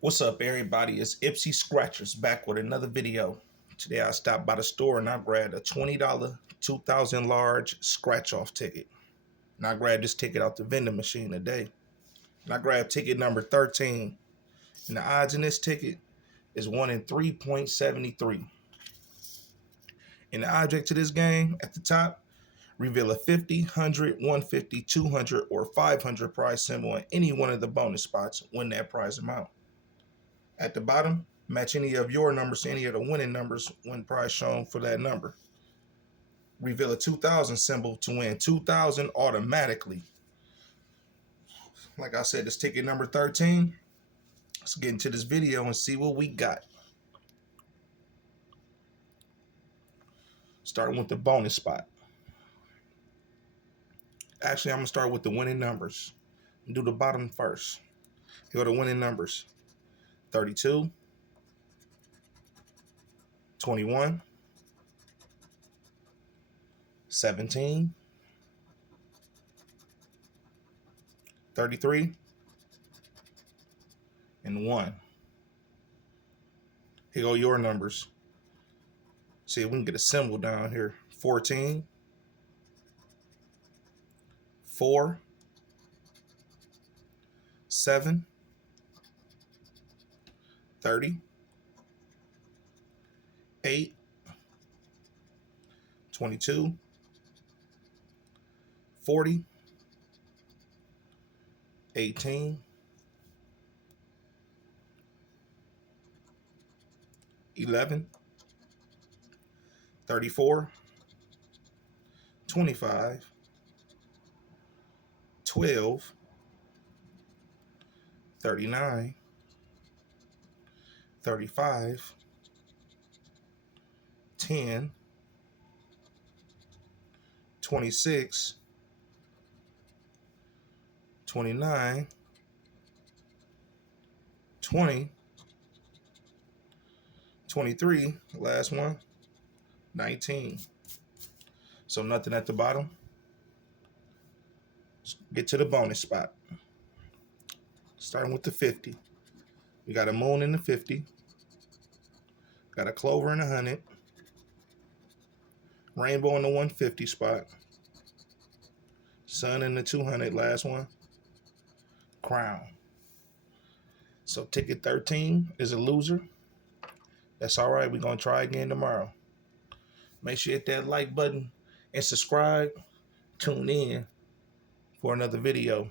What's up, everybody? It's Ypsi Scratchers back with another video. Today I stopped by the store and I grabbed a $20 2000 large scratch off ticket. And I grabbed this ticket out the vending machine today. And I grabbed ticket number 13. And the odds in this ticket is 1 in 3.73. And the object to this game at the top, reveal a 50, 100, 150, 200, or 500 prize symbol in any one of the bonus spots, win that prize amount. At the bottom, match any of your numbers to any of the winning numbers when prize shown for that number. Reveal a 2000 symbol to win 2000 automatically. Like I said, this ticket number 13. Let's get into this video and see what we got. Starting with the bonus spot. Actually, I'm going to start with the winning numbers. Do the bottom first. Here are the winning numbers. 32, 21, 17, 33, and 1. Here go your numbers. See if we can get a symbol down here. 14, 4, 7, 30, 8, 22, 40, 18, 11, 34, 25, 12, 39, 35, 10, 26, 29, 20, 23, last one, 19. So nothing at the bottom. Let's get to the bonus spot. Starting with the 50. We got a moon in the 50. Got a clover in the 100. Rainbow in the 150 spot. Sun in the 200, last one. Crown. So ticket 13 is a loser. That's all right. We're going to try again tomorrow. Make sure you hit that like button and subscribe. Tune in for another video.